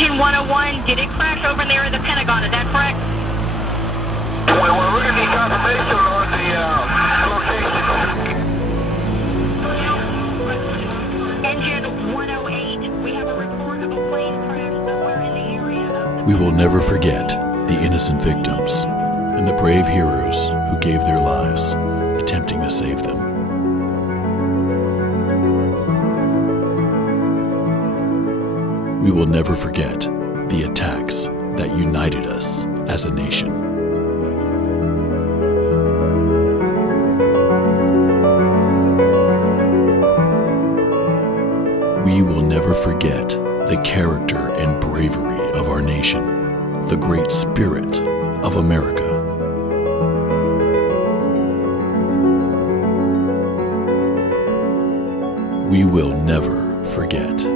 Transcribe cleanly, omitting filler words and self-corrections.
Engine 101, did it crash over there at the Pentagon? Is that correct? We're looking at confirmation on the location. Engine 108, we have a report of a plane crash somewhere in the area. We will never forget the innocent victims and the brave heroes who gave their lives attempting to save them. We will never forget the attacks that united us as a nation. We will never forget the character and bravery of our nation, the great spirit of America. We will never forget.